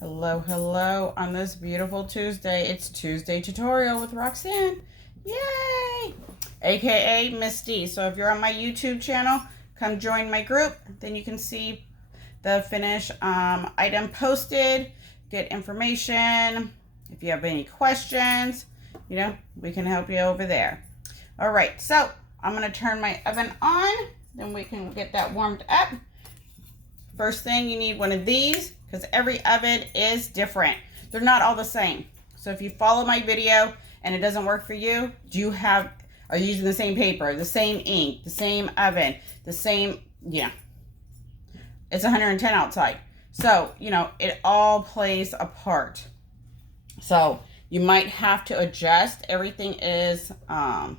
Hello, hello on this beautiful Tuesday. It's Tuesday tutorial with Roxanne. Yay! AKA Miss D. So if you're on my YouTube channel, come join my group. Then you can see the finished item posted, get information. If you have any questions, we can help you over there. All right, so I'm going to turn my oven on. Then we can get that warmed up. First thing, you need one of these because every oven is different. They're not all the same. So if you follow my video and it doesn't work for you, are you using the same paper, the same ink, the same oven, the same, it's 110 outside. So, it all plays a part. So you might have to adjust. Everything is a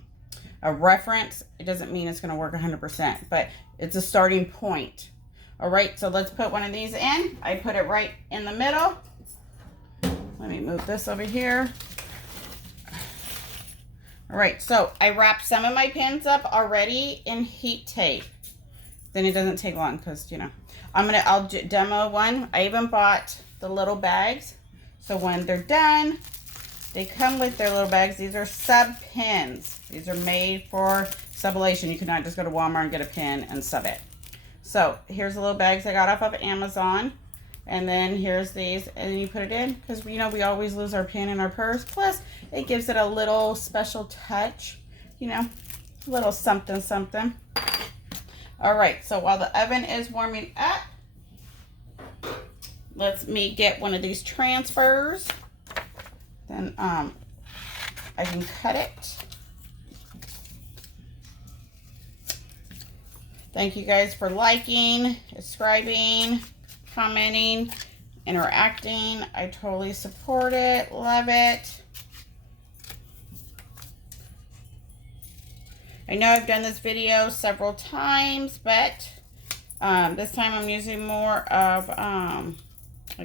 reference. It doesn't mean it's going to work 100%, but it's a starting point. All right, so let's put one of these in. I put it right in the middle. Let me move this over here. All right, so I wrapped some of my pins up already in heat tape. Then it doesn't take long because, I'll demo one. I even bought the little bags. So when they're done, they come with their little bags. These are sub pins. These are made for sublimation. You cannot just go to Walmart and get a pin and sub it. So here's the little bags I got off of Amazon. And then here's these, and then you put it in because we always lose our pin in our purse. Plus, it gives it a little special touch, a little something, something. All right, so while the oven is warming up, let me get one of these transfers. Then I can cut it. Thank you guys for liking, subscribing, commenting, interacting. I totally support it, love it. I know I've done this video several times, but this time I'm using more of, I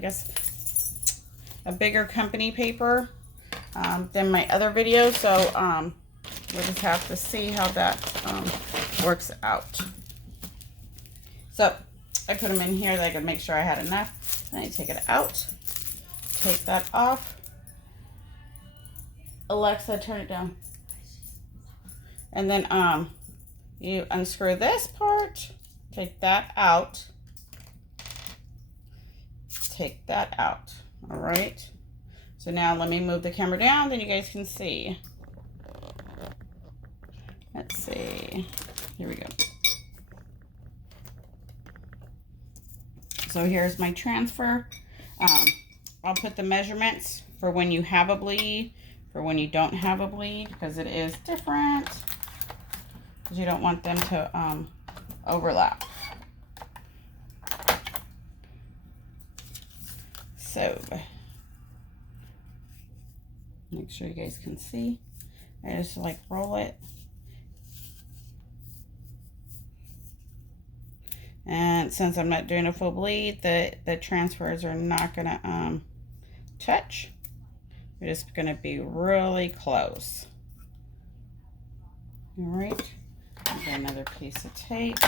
guess, a bigger company paper than my other videos. So we'll just have to see how that works out. So I put them in here that I could make sure I had enough. Then I take it out, take that off. Alexa, turn it down. And then you unscrew this part, take that out, take that out. All right. So now let me move the camera down, then you guys can see. Let's see. Here we go. So here's my transfer. I'll put the measurements for when you have a bleed, for when you don't have a bleed, because it is different. Because you don't want them to overlap. So make sure you guys can see. I just roll it. And since I'm not doing a full bleed, the transfers are not gonna touch. They're just gonna be really close. All right, get another piece of tape.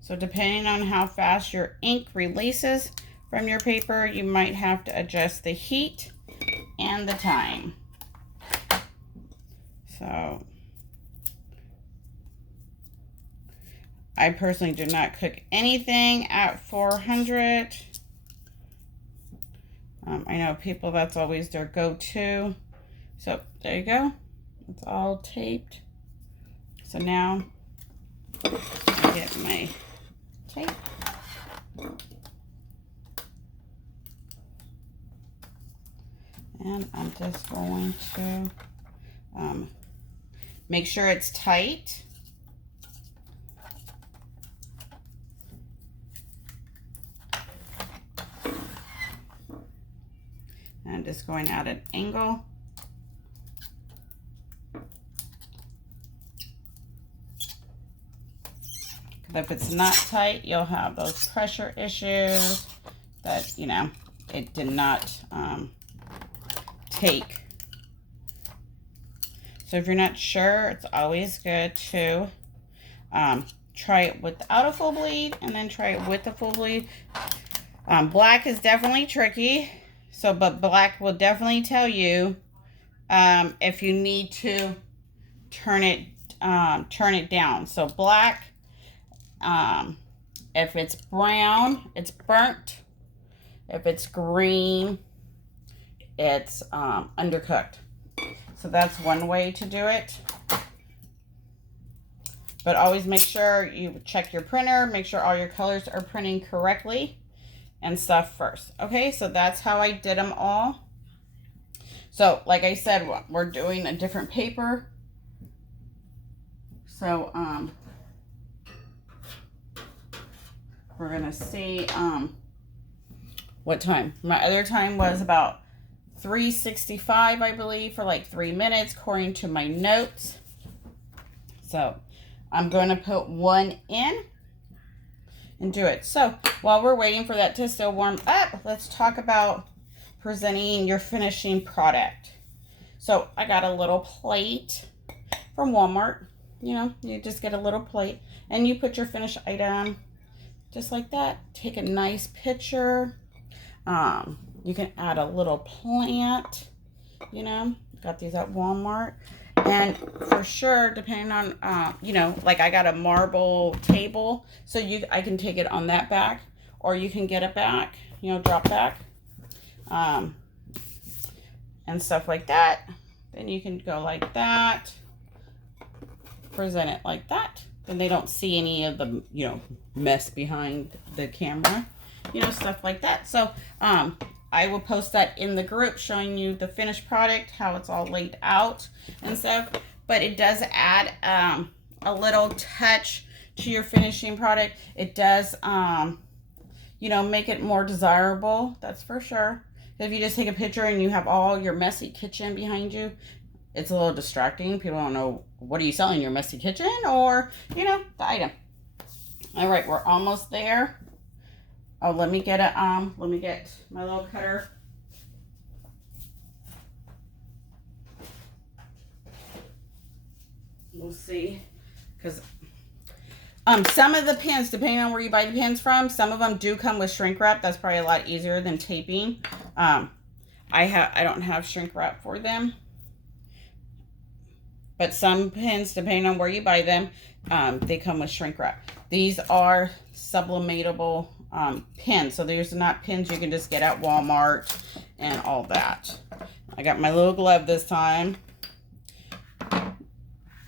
So depending on how fast your ink releases from your paper, you might have to adjust the heat and the time. So I personally do not cook anything at 400. I know people, that's always their go-to. So there you go. It's all taped. So now I get my tape. And I'm just going to make sure it's tight. And just going at an angle. But if it's not tight, you'll have those pressure issues that, it did not take. So if you're not sure, it's always good to try it without a full bleed and then try it with a full bleed. Black is definitely tricky. So, but black will definitely tell you if you need to turn it down. So black, if it's brown, it's burnt. If it's green, it's undercooked. So that's one way to do it. But always make sure you check your printer, make sure all your colors are printing correctly and stuff first. Okay, so that's how I did them all. So like I said, we're doing a different paper. So we're gonna see what time. My other time was about 3:65, I believe, for like 3 minutes according to my notes. So I'm going to put one in and do it. So while we're waiting for that to still warm up, let's talk about presenting your finishing product. So I got a little plate from Walmart. You know, you just get a little plate and you put your finished item just like that. Take a nice picture. You can add a little plant, you know, got these at Walmart. And for sure, depending on, you know, like I got a marble table, so I can take it on that back, or you can get it back, you know, drop back, and stuff like that. Then you can go like that, present it like that. Then they don't see any of the, you know, mess behind the camera, you know, stuff like that. So, I will post that in the group showing you the finished product, how it's all laid out and stuff. But it does add a little touch to your finishing product. It does, you know, make it more desirable. That's for sure. If you just take a picture and you have all your messy kitchen behind you, it's a little distracting. People don't know, what are you selling, your messy kitchen or, you know, the item. All right, we're almost there. Oh, let me get my little cutter. We'll see, because some of the pins, depending on where you buy the pins from, some of them do come with shrink wrap. That's probably a lot easier than taping. I don't have shrink wrap for them, but some pins, depending on where you buy them, they come with shrink wrap. These are sublimatable pins, so there's not pins you can just get at Walmart and all that. I got my little glove this time.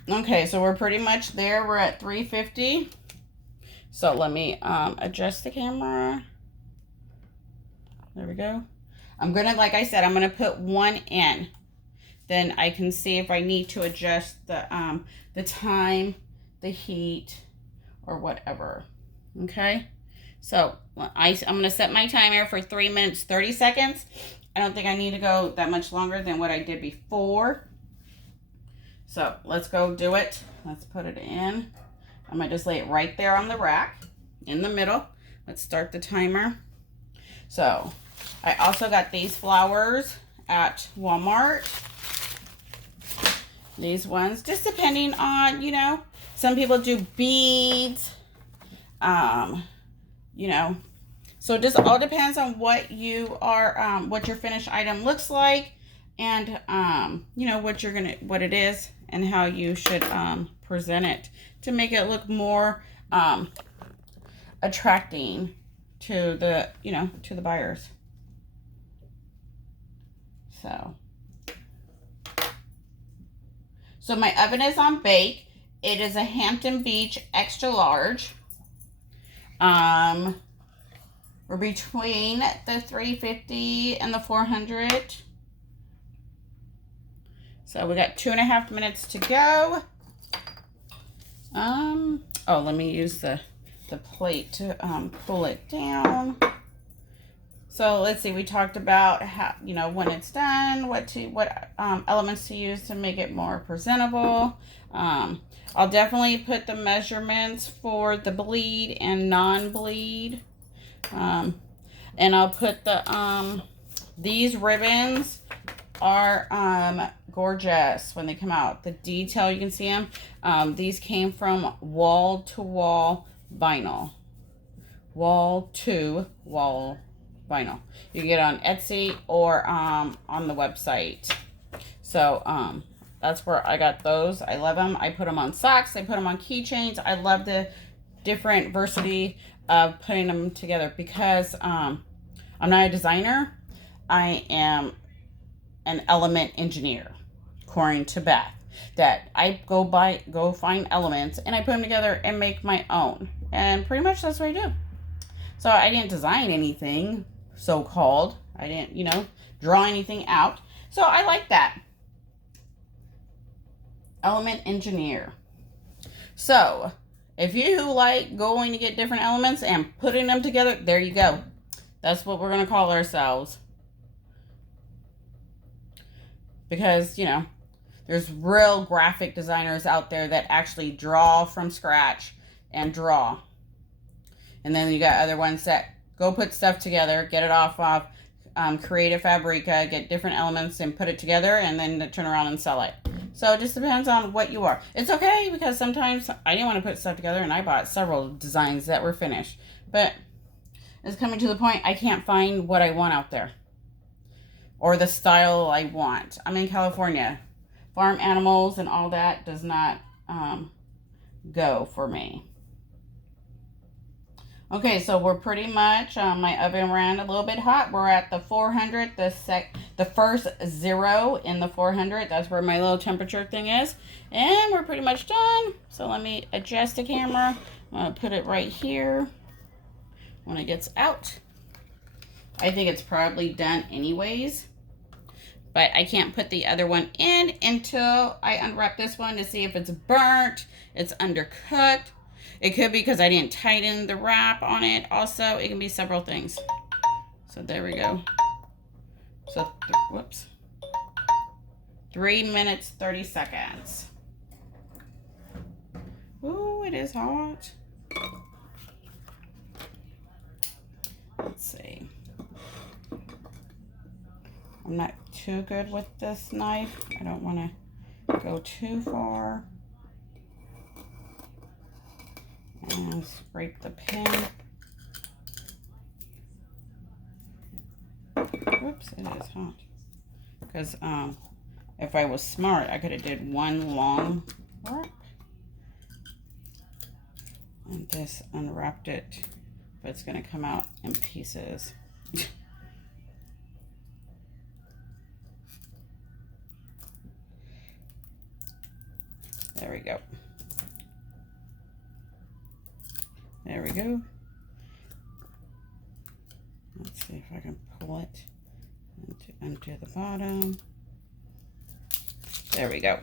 Okay, so we're pretty much there. We're at 350. So let me adjust the camera. There we go. I'm gonna, like I said, I'm gonna put one in. Then I can see if I need to adjust the time, the heat, or whatever. Okay. So I'm going to set my timer for 3 minutes, 30 seconds. I don't think I need to go that much longer than what I did before. So let's go do it. Let's put it in. I might just lay it right there on the rack in the middle. Let's start the timer. So I also got these flowers at Walmart. These ones, just depending on, you know, some people do beads, you know, so it just all depends on what you are, what your finished item looks like, and, you know, what it is and how you should, present it to make it look more, attracting to the, you know, to the buyers. So my oven is on bake. It is a Hampton Beach extra large. We're between the 350 and the 400. So we got 2.5 minutes to go. Oh, let me use the plate to pull it down. So let's see, we talked about how, you know, when it's done, what elements to use to make it more presentable. I'll definitely put the measurements for the bleed and non-bleed. And I'll put the these ribbons are gorgeous when they come out. The detail, you can see them. These came from wall-to-wall vinyl. Wall-to-wall vinyl. You can get it on Etsy or on the website. So that's where I got those. I love them. I put them on socks. I put them on keychains. I love the different diversity of putting them together because I'm not a designer. I am an element engineer, according to Beth. That I go find elements and I put them together and make my own. And pretty much that's what I do. So I didn't design anything, so-called. I didn't, you know, draw anything out. So I like that. Element engineer. So if you like going to get different elements and putting them together, there you go. That's what we're going to call ourselves. Because, you know, there's real graphic designers out there that actually draw from scratch and draw. And then you got other ones that go put stuff together, get it off of Creative Fabrica, get different elements and put it together and then turn around and sell it. So it just depends on what you are. It's okay because sometimes I didn't want to put stuff together and I bought several designs that were finished. But it's coming to the point I can't find what I want out there. Or the style I want. I'm in California. Farm animals and all that does not go for me. Okay, so we're pretty much, my oven ran a little bit hot. We're at the 400, the first 0 in the 400. That's where my little temperature thing is. And we're pretty much done. So let me adjust the camera. I'm going to put it right here when it gets out. I think it's probably done anyways. But I can't put the other one in until I unwrap this one to see if it's burnt, it's undercooked. It could be because I didn't tighten the wrap on it. Also, it can be several things. So there we go. So, whoops. 3 minutes, 30 seconds. Ooh, it is hot. Let's see. I'm not too good with this knife. I don't want to go too far. And scrape the pin. Whoops, it is hot. Because if I was smart, I could have did one long wrap. And this unwrapped it. But it's going to come out in pieces. There we go. There we go. Let's see if I can pull it into the bottom. There we go.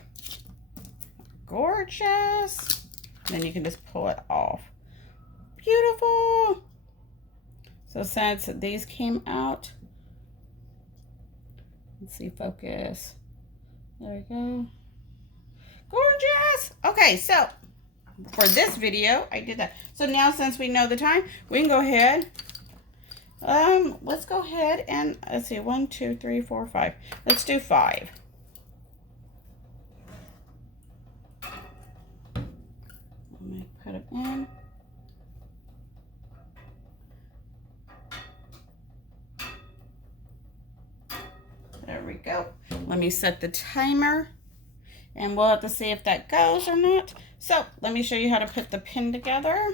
Gorgeous. Then you can just pull it off. Beautiful. So since these came out, let's see, focus. There we go. Gorgeous. Okay, so for this video, I did that. So now since we know the time, we can go ahead. Let's go ahead and, let's see, 1, 2, 3, 4, 5. Let's do 5. Let me put it in. There we go. Let me set the timer. And we'll have to see if that goes or not. So, let me show you how to put the pin together.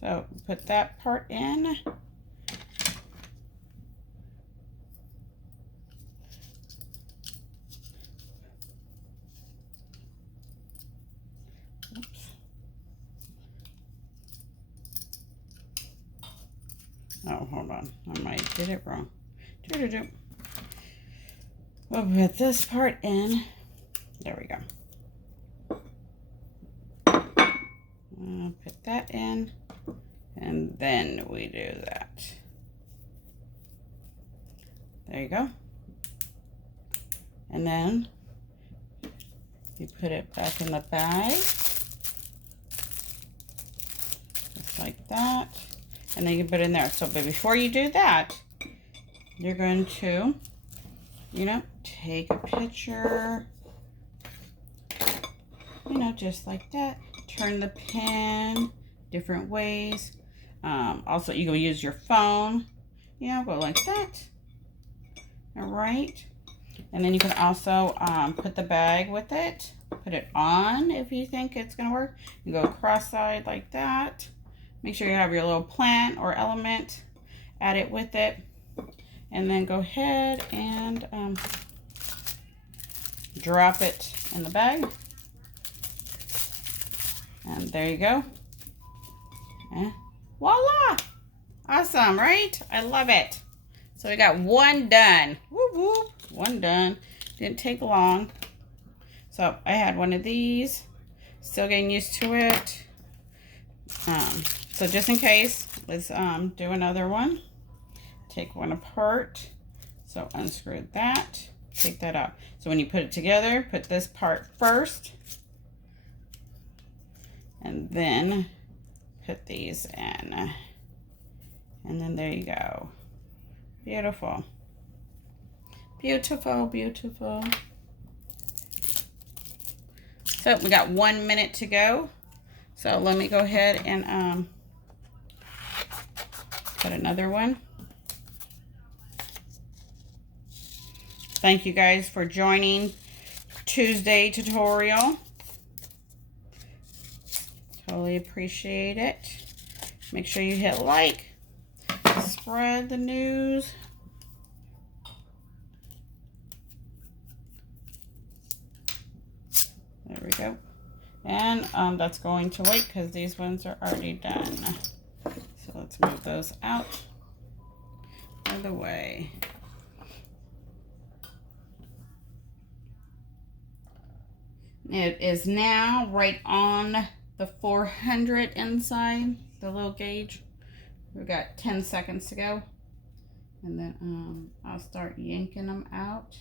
So, put that part in. Oops. Oh, hold on. I might did it wrong. Doo-doo-doo. We'll put this part in. There we go. I'll put that in. And then we do that. There you go. And then you put it back in the bag. Just like that. and then you can put it in there. So, but before you do that, you're going to, you know, take a picture, you know, just like that. Turn the pen different ways. Also, you can use your phone, you know, go like that. All right. And then you can also put the bag with it. Put it on if you think it's going to work. You go cross-side like that. Make sure you have your little plant or element. Add it with it. And then go ahead and drop it in the bag. And there you go. And voila! Awesome, right? I love it. So we got one done. Whoop, whoop. One done. Didn't take long. So I had one of these. Still getting used to it. So just in case, let's do another one. Take one apart. So unscrew that. Take that out. So when you put it together, put this part first. And then put these in. And then there you go. Beautiful. Beautiful, beautiful. So we got 1 minute to go. So let me go ahead and put another one. Thank you guys for joining Tuesday tutorial. Totally appreciate it. Make sure you hit like. Spread the news. There we go. And that's going to wait because these ones are already done. So let's move those out of the way. It is now right on the 400 inside, the little gauge. We've got 10 seconds to go. And then I'll start yanking them out.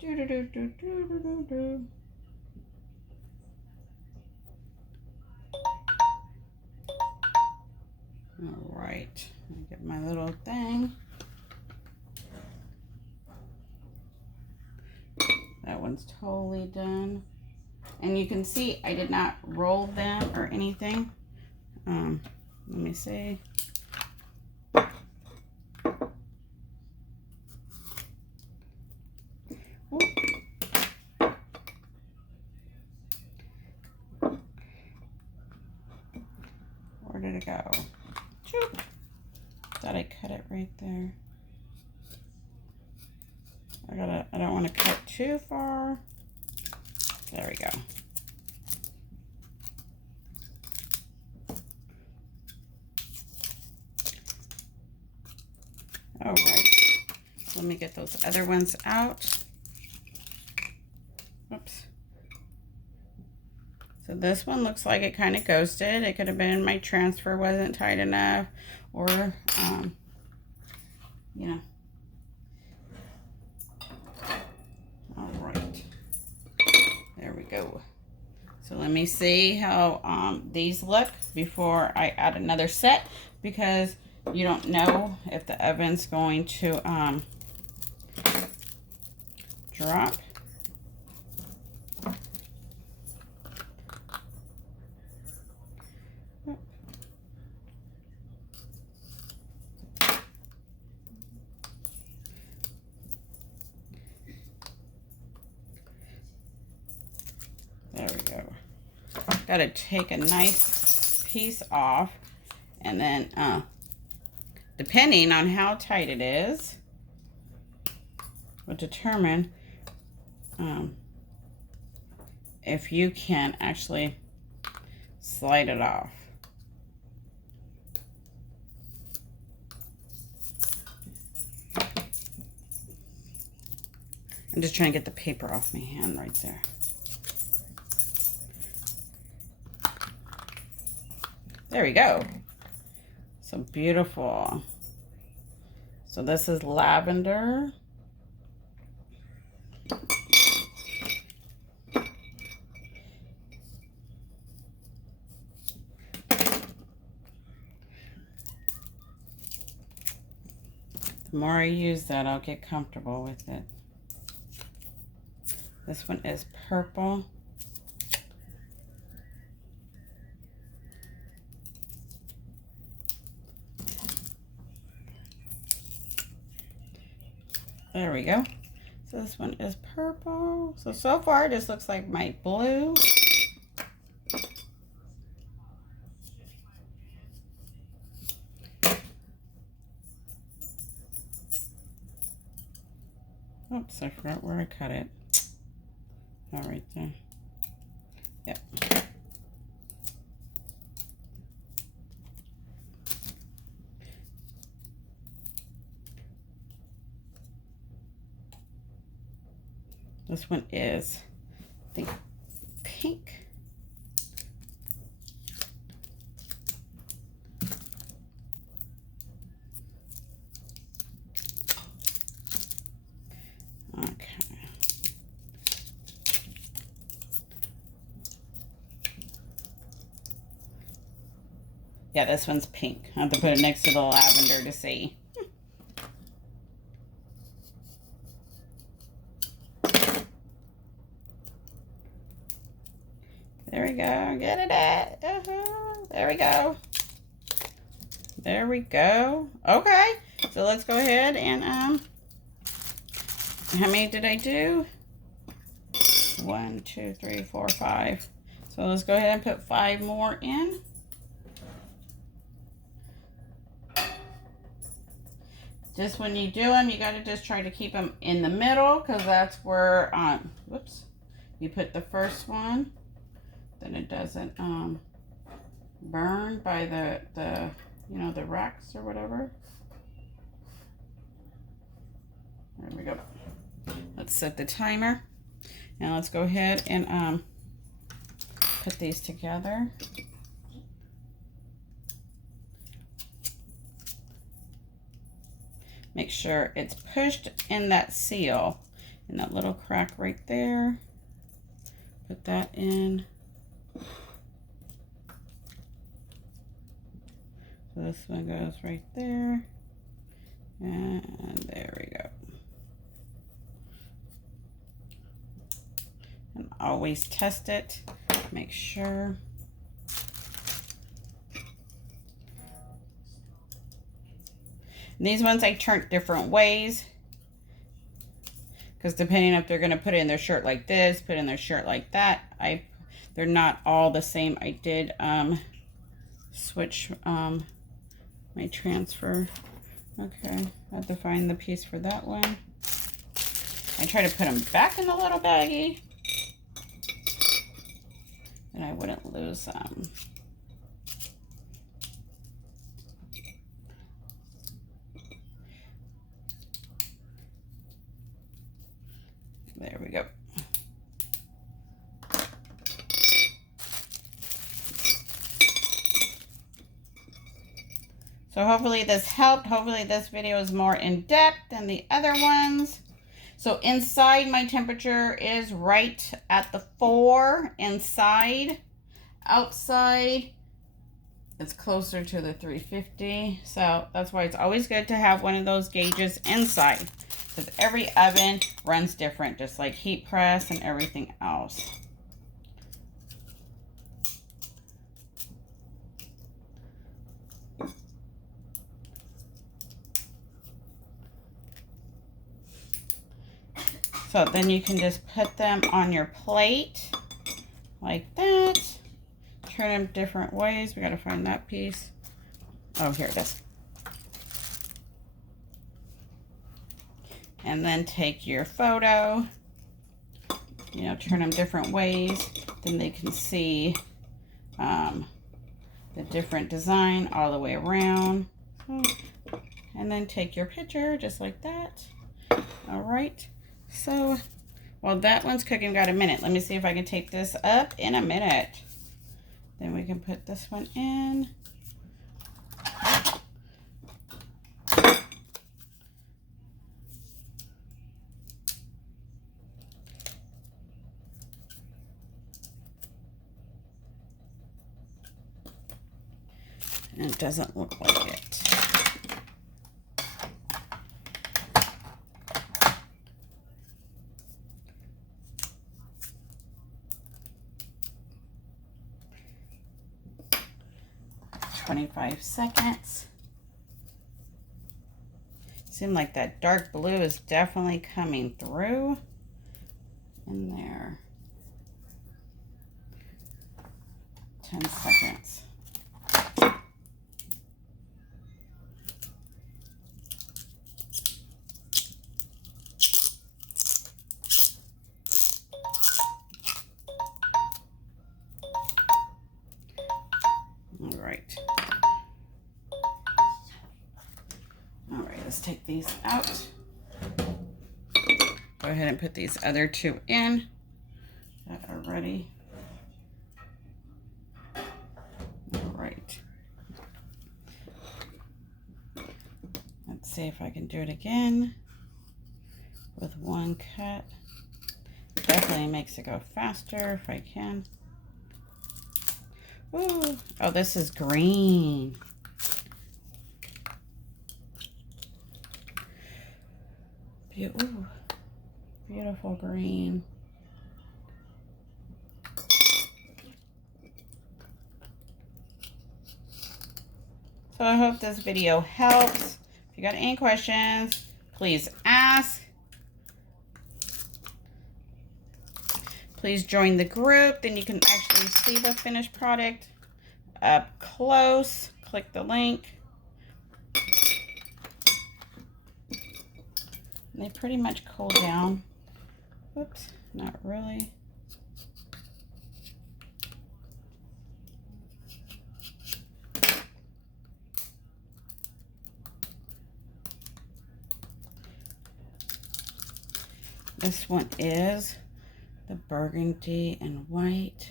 Do do do do do do do do. All right, let me get my little thing. That one's totally done. And you can see I did not roll them or anything. Let me see. Where did it go? Choop. Thought I cut it right there. I don't want to cut too far. There we go. All right. Let me get those other ones out. Oops. So this one looks like it kind of ghosted. It could have been my transfer wasn't tight enough, or you know. All right. There we go. So let me see how these look before I add another set, because you don't know if the oven's going to drop. There we go. Got to take a nice piece off, and then depending on how tight it is will determine if you can actually slide it off. I'm just trying to get the paper off my hand right there. There we go. So beautiful. So this is lavender. The more I use that, I'll get comfortable with it. This one is purple. There we go. So this one is purple. So far this looks like my blue. Oops, I forgot where I cut it. Oh, right there. Yep. This one is, I think, pink. Okay. Yeah, this one's pink. I have to put it next to the lavender to see. There we go. Get it at. There we go. There we go. Okay. So let's go ahead and how many did I do? 1, 2, 3, 4, 5. So let's go ahead and put 5 more in. Just when you do them, you got to just try to keep them in the middle, because that's where, whoops, you put the first one, then it doesn't burn by the you know, the racks or whatever. There we go. Let's set the timer. Now let's go ahead and put these together. Make sure it's pushed in that seal, in that little crack right there. Put that in. So this one goes right there. And there we go. And always test it. Make sure. And these ones I turned different ways, because depending if they're going to put it in their shirt like this, put it in their shirt like that, they're not all the same. I did switch my transfer. Okay, I have to find the piece for that one. I try to put them back in the little baggie, and I wouldn't lose them. There we go. So hopefully this helped. Hopefully this video is more in depth than the other ones. So inside, my temperature is right at the 4 inside. Outside, it's closer to the 350. So that's why it's always good to have one of those gauges inside, because every oven runs different, just like heat press and everything else. So then you can just put them on your plate like that. Turn them different ways. We got to find that piece. Oh, here it is. And then take your photo, you know, turn them different ways. Then they can see the different design all the way around. And then take your picture just like that. All right. So while that one's cooking, we've got a minute. Let me see if I can tape this up in a minute. Then we can put this one in. And it doesn't look like it. 25 seconds. Seems like that dark blue is definitely coming through in there. 10 seconds. All right, let's take these out. Go ahead and put these other two in that are ready. All right. Let's see if I can do it again with one cut. Definitely makes it go faster if I can. Ooh. Oh, this is green. Ooh, beautiful green. So I hope this video helps. If you got any questions, please ask. Please join the group, then you can actually see the finished product up close. Click the link. They pretty much cool down. Whoops, not really. This one is the burgundy and white.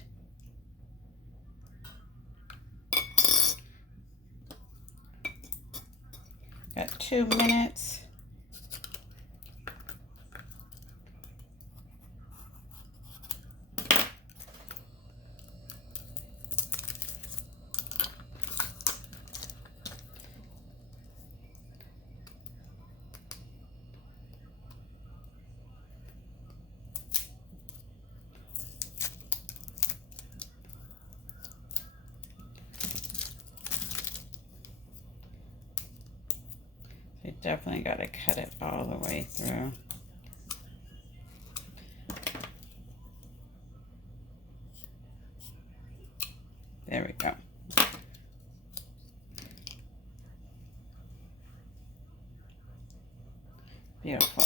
Got 2 minutes. You definitely got to cut it all the way through. There we go. Beautiful.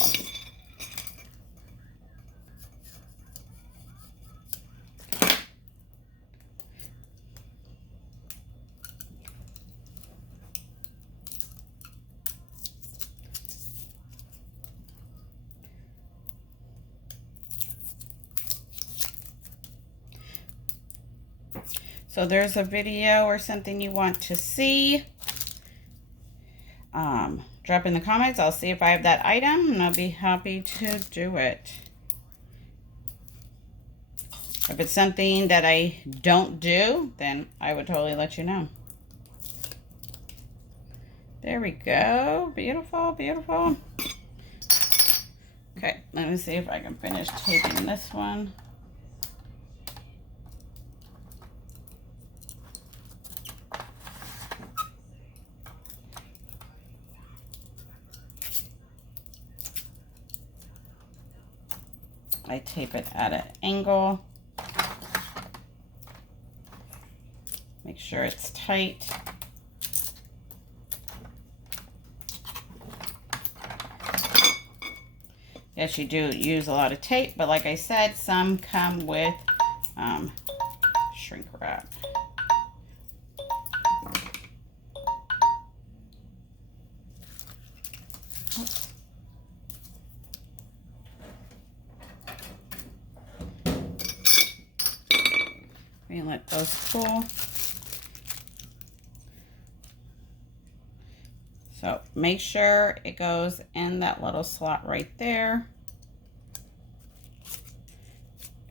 So there's a video or something you want to see. Drop in the comments. I'll see if I have that item and I'll be happy to do it. If it's something that I don't do, then I would totally let you know. There we go. Beautiful, beautiful. Okay, let me see if I can finish taping this one. I tape it at an angle. Make sure it's tight. Yes, you do use a lot of tape, but like I said, some come with shrink wrap. Oops. And let those cool. So make sure it goes in that little slot right there.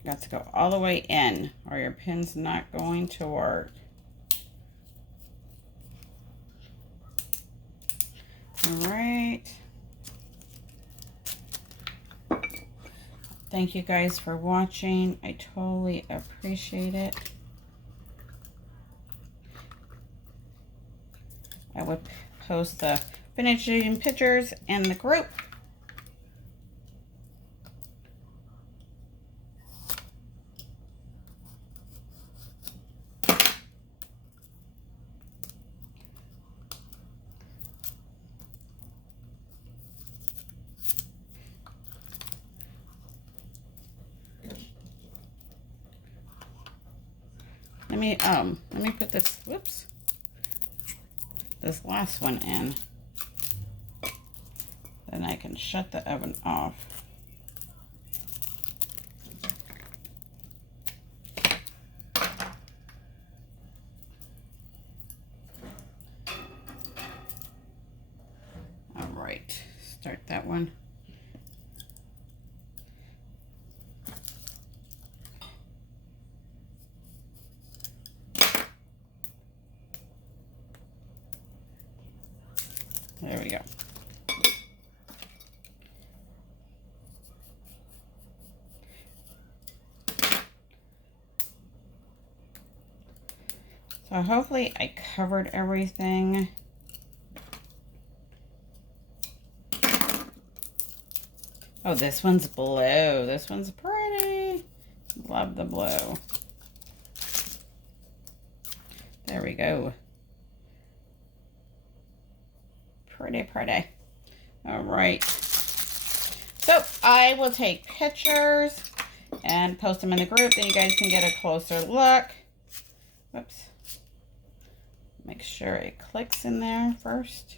You got to go all the way in or your pin's not going to work. All right. Thank you guys for watching. I totally appreciate it. will post the finishing pictures in the group. Let me put this, whoops, this last one in. Then I can shut the oven off. All right, start that one. There we go. So hopefully I covered everything. Oh, this one's blue. This one's pretty. Love the blue. There we go. Pretty, pretty. All right. So I will take pictures and post them in the group. Then you guys can get a closer look. Whoops. Make sure it clicks in there first.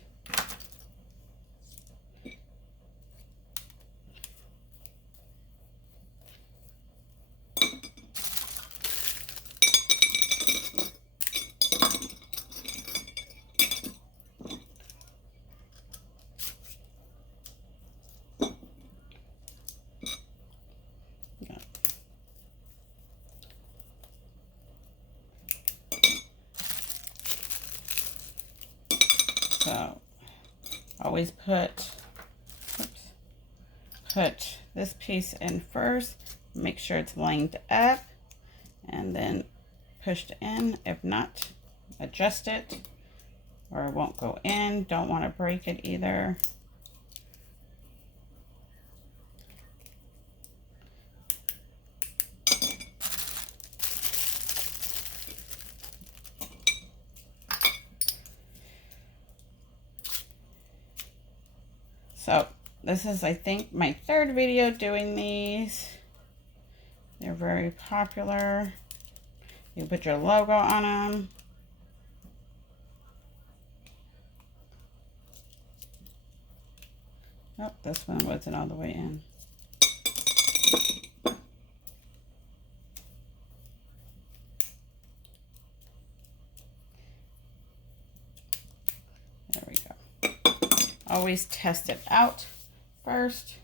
So always put this piece in first, make sure it's lined up, and then pushed in. If not, adjust it or it won't go in. Don't want to break it either. So this is, I think, my third video doing these. They're very popular. You put your logo on them. Oh, this one wasn't all the way in. There we go. Always test it out first.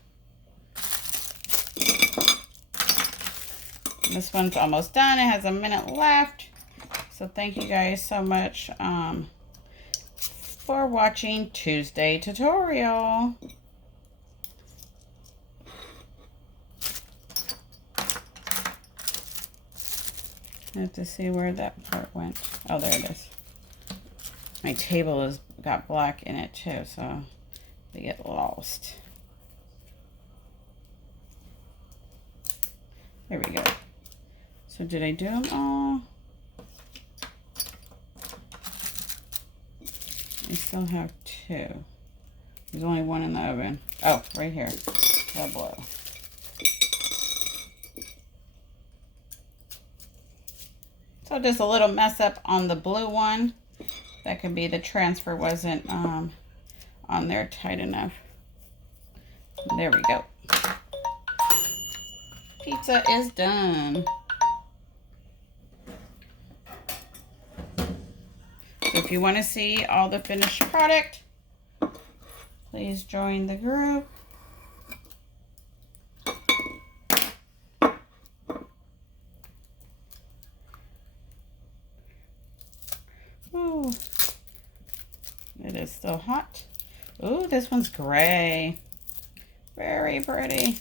This one's almost done. It has a minute left. So thank you guys so much for watching Tuesday tutorial. I have to see where that part went. Oh, there it is. My table has got black in it too, so they get lost. There we go. So did I do them all? I still have two. There's only one in the oven. Oh, right here. The blue. So just a little mess up on the blue one. That could be the transfer wasn't on there tight enough. There we go. Pizza is done. So if you want to see all the finished product, please join the group. Oh, it is still hot. Ooh, this one's gray. Very pretty.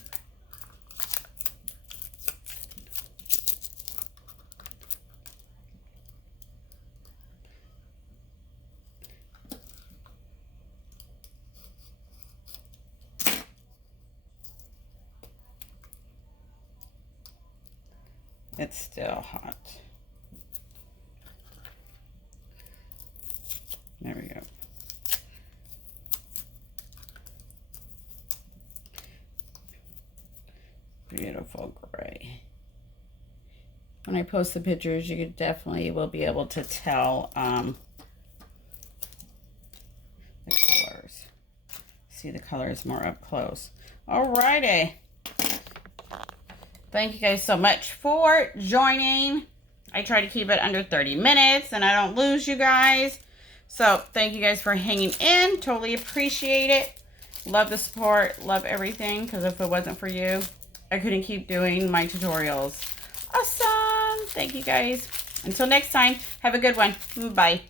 It's still hot. There we go. Beautiful gray. When I post the pictures, you definitely will be able to tell the colors. See the colors more up close. Alrighty. Thank you guys so much for joining. I try to keep it under 30 minutes and I don't lose you guys. So thank you guys for hanging in. Totally appreciate it. Love the support. Love everything. Because if it wasn't for you, I couldn't keep doing my tutorials. Awesome. Thank you guys. Until next time, have a good one. Bye.